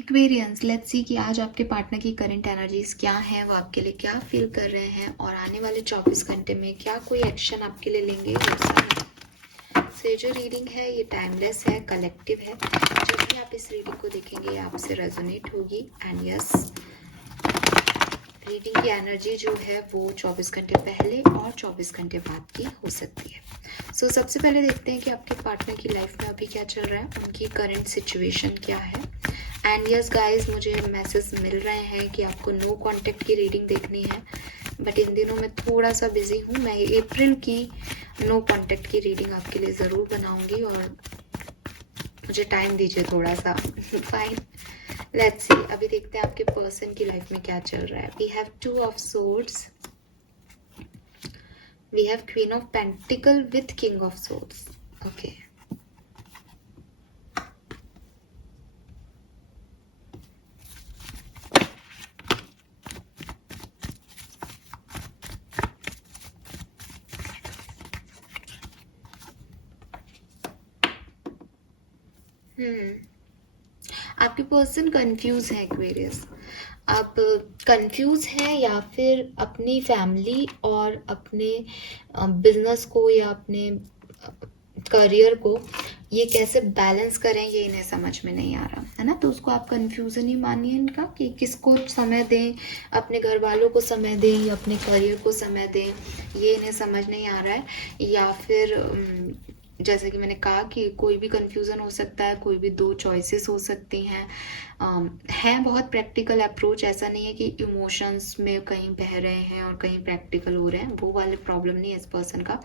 Aquarians, let's see कि आज आपके पार्टनर की करंट एनर्जीज क्या हैं, वो आपके लिए क्या फील कर रहे हैं और आने वाले 24 घंटे में क्या कोई एक्शन आपके लिए लेंगे। सो ये जो रीडिंग है ये टाइमलेस है, कलेक्टिव है। जब भी आप इस रीडिंग को देखेंगे आपसे रेजोनेट होगी। एंड यस, रीडिंग की एनर्जी जो है वो 24 घंटे पहले और 24 घंटे बाद की हो सकती है। सो सबसे पहले देखते हैं कि आपके पार्टनर की लाइफ में अभी क्या चल रहा है, उनकी करंट सिचुएशन क्या है। एंड यस गाइस, मुझे मैसेज मिल रहे हैं कि आपको नो कांटेक्ट की रीडिंग देखनी है, बट इन दिनों मैं थोड़ा सा बिजी हूँ। मैं अप्रैल की नो कांटेक्ट की रीडिंग आपके लिए ज़रूर बनाऊंगी और मुझे टाइम दीजिए थोड़ा सा। Fine, let's see. अभी देखते हैं आपके पर्सन की लाइफ में क्या चल रहा है। We have 2 of swords, we have queen of pentacle with king of swords. Okay, आपके पर्सन कंफ्यूज है एक्वेरियस। आप कंफ्यूज हैं या फिर अपनी फैमिली और अपने बिजनेस को या अपने करियर को ये कैसे बैलेंस करें, ये इन्हें समझ में नहीं आ रहा है ना। तो उसको आप कंफ्यूजन ही मानिए इनका कि किसको समय दें, अपने घर वालों को समय दें या अपने करियर को समय दें, ये इन्हें समझ नहीं आ रहा है। या फिर जैसे कि मैंने कहा कि कोई भी कंफ्यूजन हो सकता है, कोई भी 2 चॉइसेस हो सकती हैं। है बहुत प्रैक्टिकल अप्रोच, ऐसा नहीं है कि इमोशंस में कहीं बह रहे हैं और कहीं प्रैक्टिकल हो रहे हैं, वो वाले प्रॉब्लम नहीं है इस पर्सन का।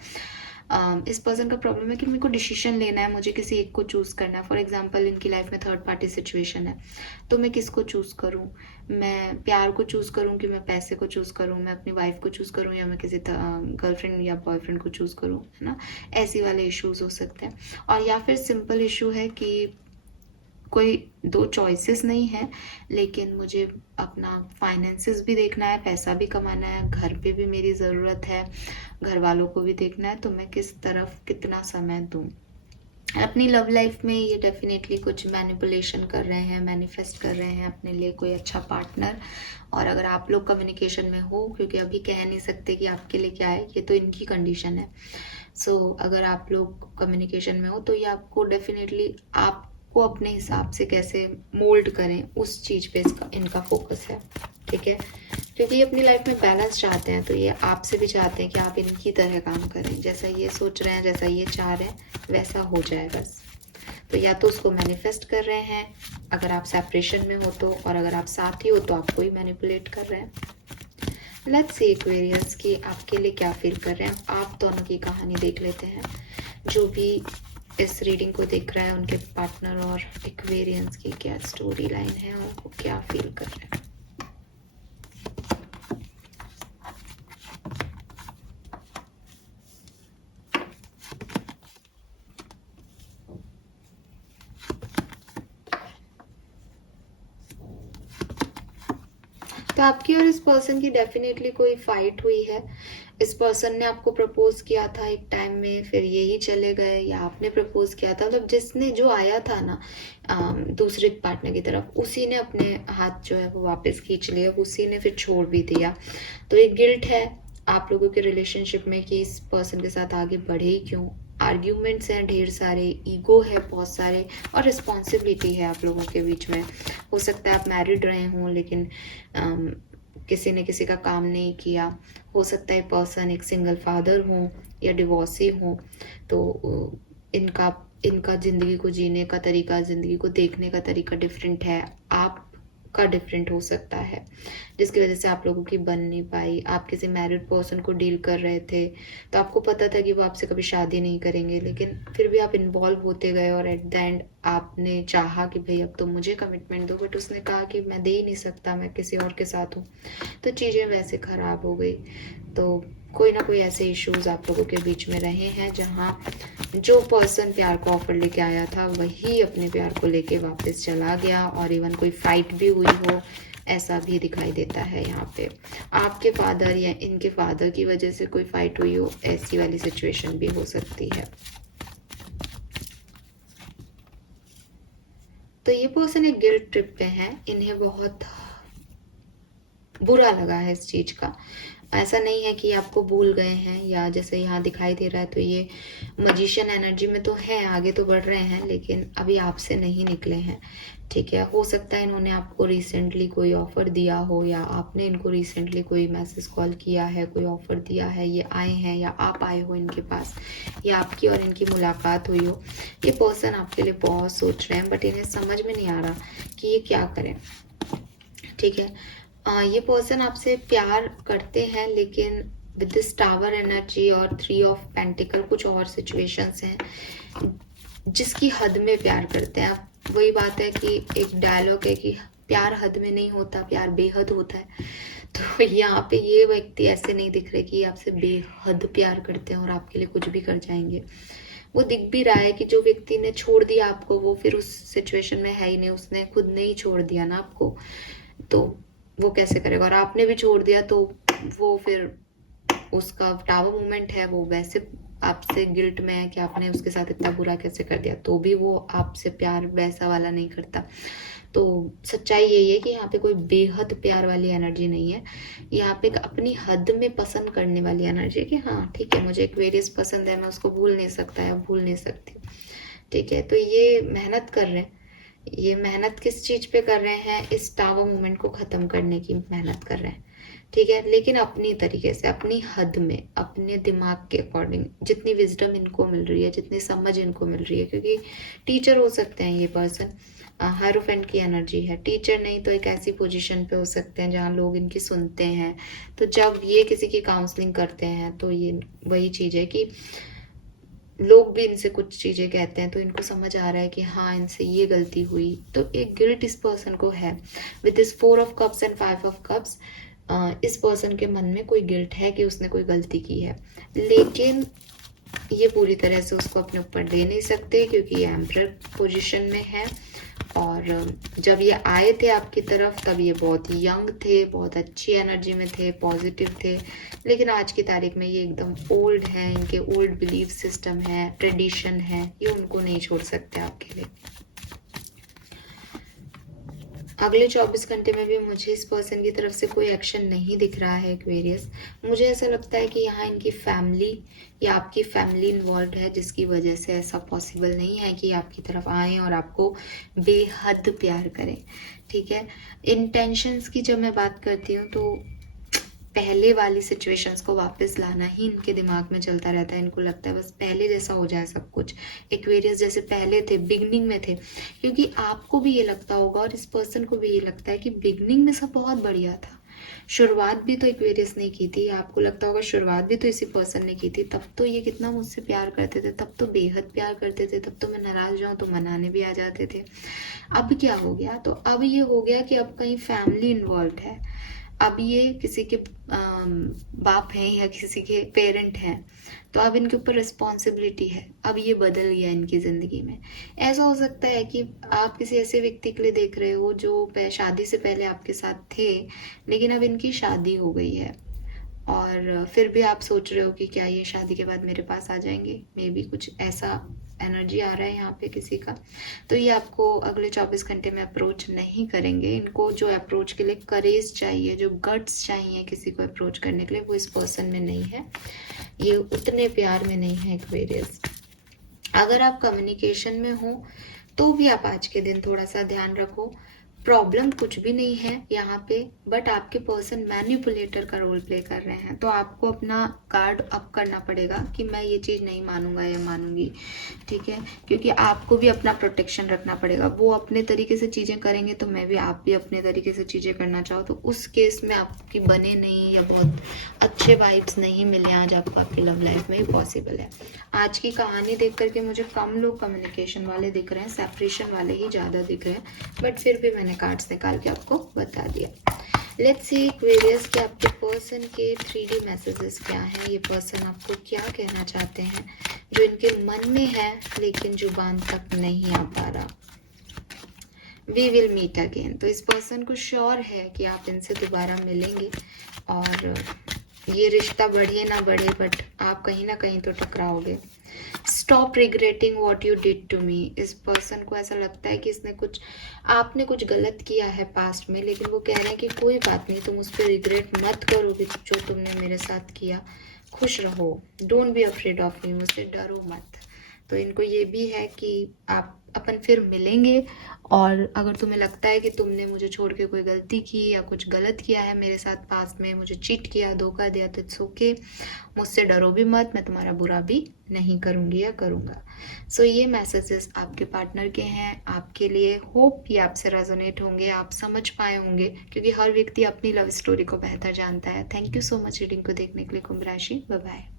इस पर्सन का प्रॉब्लम है कि मेरे को डिसीजन लेना है, मुझे किसी एक को चूज़ करना है। फॉर एग्जांपल इनकी लाइफ में थर्ड पार्टी सिचुएशन है, तो मैं किसको चूज़ करूं? मैं प्यार को चूज़ करूं कि मैं पैसे को चूज़ करूं, मैं अपनी वाइफ को चूज़ करूं या मैं किसी गर्लफ्रेंड या बॉयफ्रेंड को चूज़ करूं, है ना। ऐसी वाले इश्यूज हो सकते हैं। और या फिर सिंपल इशू है कि कोई 2 चॉइसेस नहीं है, लेकिन मुझे अपना फाइनेंसेस भी देखना है, पैसा भी कमाना है, घर पे भी मेरी ज़रूरत है, घर वालों को भी देखना है, तो मैं किस तरफ कितना समय दूं। अपनी लव लाइफ में ये डेफिनेटली कुछ मैनिपुलेशन कर रहे हैं, मैनिफेस्ट कर रहे हैं अपने लिए कोई अच्छा पार्टनर। और अगर आप लोग कम्युनिकेशन में हो, क्योंकि अभी कह नहीं सकते कि आपके लिए क्या है, ये तो इनकी कंडीशन है। सो अगर आप लोग कम्युनिकेशन में हो तो ये आपको डेफिनेटली आपको अपने हिसाब से कैसे मोल्ड करें उस चीज़ पे इनका फोकस है, ठीक है। क्योंकि ये अपनी लाइफ में बैलेंस चाहते हैं, तो ये आपसे भी चाहते हैं कि आप इनकी तरह काम करें, जैसा ये सोच रहे हैं, जैसा ये चाह रहे हैं वैसा हो जाए बस। तो या तो उसको मैनिफेस्ट कर रहे हैं अगर आप सेपरेशन में हो तो, और अगर आप साथ ही हो तो आपको ही मैनिपुलेट कर रहे हैं। लेट्स सी एक्वेरियस कि आपके लिए क्या फील कर रहे हैं। आप दोनों की कहानी देख लेते हैं। जो भी इस रीडिंग को देख रहा है उनके पार्टनर और एक्वेरियंस की क्या स्टोरी लाइन है और वो क्या फील कर रहे हैं। तो आपकी और इस पर्सन की डेफिनेटली कोई फाइट हुई है। इस पर्सन ने आपको प्रपोज किया था एक टाइम में, फिर यही चले गए, या आपने प्रपोज किया था। मतलब जिसने जो आया था ना दूसरे पार्टनर की तरफ, उसी ने अपने हाथ जो है वो वापस खींच लिया, उसी ने फिर छोड़ भी दिया। तो एक गिल्ट है आप लोगों के रिलेशनशिप में कि इस पर्सन के साथ आगे बढ़े ही क्यों। आर्ग्यूमेंट्स हैं ढेर सारे, ईगो है बहुत सारे, और रिस्पॉन्सिबिलिटी है आप लोगों के बीच में। हो सकता है आप मैरिड रहे हों लेकिन किसी ने किसी का काम नहीं किया। हो सकता है पर्सन एक सिंगल फादर हो या डिवोर्सी हो। तो इनका इनका ज़िंदगी को जीने का तरीका, ज़िंदगी को देखने का तरीका डिफरेंट है, आपका डिफरेंट हो सकता है, जिसकी वजह से आप लोगों की बन नहीं पाई। आप किसी मैरिड पर्सन को डील कर रहे थे तो आपको पता था कि वो आपसे कभी शादी नहीं करेंगे, लेकिन फिर भी आप इन्वॉल्व होते गए और एट द एंड आपने चाहा कि भाई अब तो मुझे कमिटमेंट दो, बट उसने कहा कि मैं दे ही नहीं सकता, मैं किसी और के साथ हूँ। तो चीज़ें वैसे ख़राब हो गई। तो कोई ना कोई ऐसे इश्यूज आप लोगों के बीच में रहे हैं जहाँ जो पर्सन प्यार को ऑफर लेके आया था वही अपने प्यार को लेके वापस चला गया, और इवन कोई फाइट भी हुई हो ऐसा भी दिखाई देता है। यहाँ पे आपके फादर या इनके फादर की वजह से कोई फाइट हुई हो, ऐसी वाली सिचुएशन भी हो सकती है। तो ये पर्सन एक गिल्ट ट्रिप पे है, इन्हें बहुत बुरा लगा है इस चीज का। ऐसा नहीं है कि आपको भूल गए हैं, या जैसे यहाँ दिखाई दे रहा है तो ये मजिशियन एनर्जी में तो है, आगे तो बढ़ रहे हैं, लेकिन अभी आपसे नहीं निकले हैं। ठीक है, हो सकता है इन्होंने आपको रिसेंटली कोई ऑफर दिया हो, या आपने इनको रिसेंटली कोई मैसेज कॉल किया है, कोई ऑफर दिया है, ये आए हैं या आप आए हो इनके पास, या आपकी और इनकी मुलाकात हुई हो। ये पर्सन आपके लिए बहुत सोच रहे हैं, बट इन्हें समझ में नहीं आ रहा कि ये क्या करें। ठीक है, ये पर्सन आपसे प्यार करते हैं, लेकिन विद दिस टावर एनर्जी और 3 ऑफ पेंटिकल कुछ और सिचुएशंस हैं जिसकी हद में प्यार करते हैं आप। वही बात है कि एक डायलॉग है कि प्यार हद में नहीं होता, प्यार बेहद होता है। तो यहाँ पे ये व्यक्ति ऐसे नहीं दिख रहे कि आपसे बेहद प्यार करते हैं और आपके लिए कुछ भी कर जाएंगे। वो दिख भी रहा है कि जो व्यक्ति ने छोड़ दिया आपको, वो फिर उस सिचुएशन में है ही नहीं, उसने खुद ने ही छोड़ दिया ना आपको, तो वो कैसे करेगा। और आपने भी छोड़ दिया तो वो फिर उसका टावर मूवमेंट है, वो वैसे आपसे गिल्ट में है कि आपने उसके साथ इतना बुरा कैसे कर दिया, तो भी वो आपसे प्यार वैसा वाला नहीं करता। तो सच्चाई यही है कि यहाँ पे कोई बेहद प्यार वाली एनर्जी नहीं है, यहाँ पे अपनी हद में पसंद करने वाली एनर्जी है कि हाँ ठीक है, मुझे एक्वेरियस पसंद है, मैं उसको भूल नहीं सकता या भूल नहीं सकती। ठीक है, तो ये मेहनत कर रहे हैं। ये मेहनत किस चीज पे कर रहे हैं, इस टावर मूवमेंट को खत्म करने की मेहनत कर रहे हैं। ठीक है, लेकिन अपनी तरीके से, अपनी हद में, अपने दिमाग के अकॉर्डिंग, जितनी विजडम इनको मिल रही है, जितनी समझ इनको मिल रही है, क्योंकि टीचर हो सकते हैं ये पर्सन, हायरोफेंट की एनर्जी है। टीचर नहीं तो एक ऐसी पोजीशन पे हो सकते हैं जहाँ लोग इनकी सुनते हैं। तो जब ये किसी की काउंसलिंग करते हैं तो ये वही चीज है कि लोग भी इनसे कुछ चीजें कहते हैं, तो इनको समझ आ रहा है कि हाँ इनसे ये गलती हुई। तो एक गिल्ट इस पर्सन को है with this 4 of cups and 5 of cups. इस पर्सन के मन में कोई गिल्ट है कि उसने कोई गलती की है, लेकिन ये पूरी तरह से उसको अपने ऊपर ले नहीं सकते क्योंकि ये एम्परर पोजीशन में है। और जब ये आए थे आपकी तरफ तब ये बहुत यंग थे, बहुत अच्छी एनर्जी में थे, पॉजिटिव थे, लेकिन आज की तारीख में ये एकदम ओल्ड है, इनके ओल्ड बिलीफ सिस्टम है, ट्रेडिशन है, ये उनको नहीं छोड़ सकते आपके लिए। अगले 24 घंटे में भी मुझे इस पर्सन की तरफ से कोई एक्शन नहीं दिख रहा है एक्वेरियस। मुझे ऐसा लगता है कि यहाँ इनकी फैमिली या आपकी फैमिली इन्वॉल्व है, जिसकी वजह से ऐसा पॉसिबल नहीं है कि आपकी तरफ आए और आपको बेहद प्यार करें। ठीक है, इंटेंशंस की जब मैं बात करती हूँ तो पहले वाली सिचुएशंस को वापस लाना ही इनके दिमाग में चलता रहता है। इनको लगता है बस पहले जैसा हो जाए सब कुछ, एक्वेरियस जैसे पहले थे, बिगनिंग में थे। क्योंकि आपको भी ये लगता होगा और इस पर्सन को भी ये लगता है कि बिगनिंग में सब बहुत बढ़िया था, शुरुआत भी तो एक्वेरियस ने की थी। आपको लगता होगा शुरुआत भी तो इसी पर्सन ने की थी, तब तो ये कितना मुझसे प्यार करते थे, तब तो बेहद प्यार करते थे, तब तो मैं नाराज जाऊँ तो मनाने भी आ जाते थे। अब क्या हो गया, तो अब ये हो गया कि अब कहीं फैमिली इन्वॉल्व है, अब ये किसी के बाप हैं या किसी के पेरेंट हैं, तो अब इनके ऊपर रिस्पॉन्सिबिलिटी है। अब ये बदल गया इनकी ज़िंदगी में। ऐसा हो सकता है कि आप किसी ऐसे व्यक्ति के लिए देख रहे हो जो शादी से पहले आपके साथ थे, लेकिन अब इनकी शादी हो गई है, और फिर भी आप सोच रहे हो कि क्या ये शादी के बाद मेरे पास आ जाएंगे। मे बी कुछ ऐसा एनर्जी आ रहा है यहाँ पे किसी का। तो ये आपको अगले 24 घंटे में अप्रोच नहीं करेंगे। इनको जो अप्रोच के लिए करेज चाहिए, जो गट्स चाहिए किसी को अप्रोच करने के लिए, वो इस पर्सन में नहीं है। ये उतने प्यार में नहीं है एक्वेरियस। अगर आप कम्युनिकेशन में हो तो भी आप आज के दिन थोड़ा सा ध्यान रखो। प्रॉब्लम कुछ भी नहीं है यहाँ पे, बट आपके पर्सन मैनिपुलेटर का रोल प्ले कर रहे हैं, तो आपको अपना गार्ड अप करना पड़ेगा कि मैं ये चीज़ नहीं मानूंगा या मानूंगी। ठीक है, क्योंकि आपको भी अपना प्रोटेक्शन रखना पड़ेगा। वो अपने तरीके से चीज़ें करेंगे तो मैं भी, आप भी अपने तरीके से चीज़ें करना चाहो तो उस केस में आपकी बने नहीं या बहुत अच्छे वाइब्स नहीं मिले आज आपको आपकी लव लाइफ में, ही पॉसिबल है। आज की कहानी देख करके मुझे कम लोग कम्युनिकेशन वाले दिख रहे हैं, सेपरेशन वाले ही ज़्यादा दिख रहे हैं, बट फिर भी मैंने कार्ड्स निकाल के आपको बता दिया। लेट्स सी एक्वेरियस के आपके पर्सन के 3D मैसेजेस क्या हैं। ये पर्सन आपको क्या कहना चाहते हैं जो इनके मन में है लेकिन जुबान तक नहीं आ पा रहा। We will meet again. तो इस पर्सन को श्योर है कि आप इनसे दोबारा मिलेंगे और ये रिश्ता बढ़े ना बढ़े, बट आप कहीं ना कहीं तो टकराओगे। Stop regretting what you did to me. इस पर्सन को ऐसा लगता है कि आपने कुछ गलत किया है पास्ट में, लेकिन वो कह रहे हैं कि कोई बात नहीं, तुम उस पर रिग्रेट मत करो कि जो तुमने मेरे साथ किया। खुश रहो, don't be afraid of me, मुझसे डरो मत। तो इनको ये भी है कि आप अपन फिर मिलेंगे, और अगर तुम्हें लगता है कि तुमने मुझे छोड़ के कोई गलती की या कुछ गलत किया है मेरे साथ पास्ट में, मुझे चीट किया, धोखा दिया, तो इट्स ओके, मुझसे डरो भी मत, मैं तुम्हारा बुरा भी नहीं करूँगी या करूँगा। सो ये मैसेजेस आपके पार्टनर के हैं आपके लिए। होप ये आपसे रेजोनेट होंगे, आप समझ पाए होंगे, क्योंकि हर व्यक्ति अपनी लव स्टोरी को बेहतर जानता है। Thank you so much reading को देखने के लिए कुंभ राशि। Bye bye.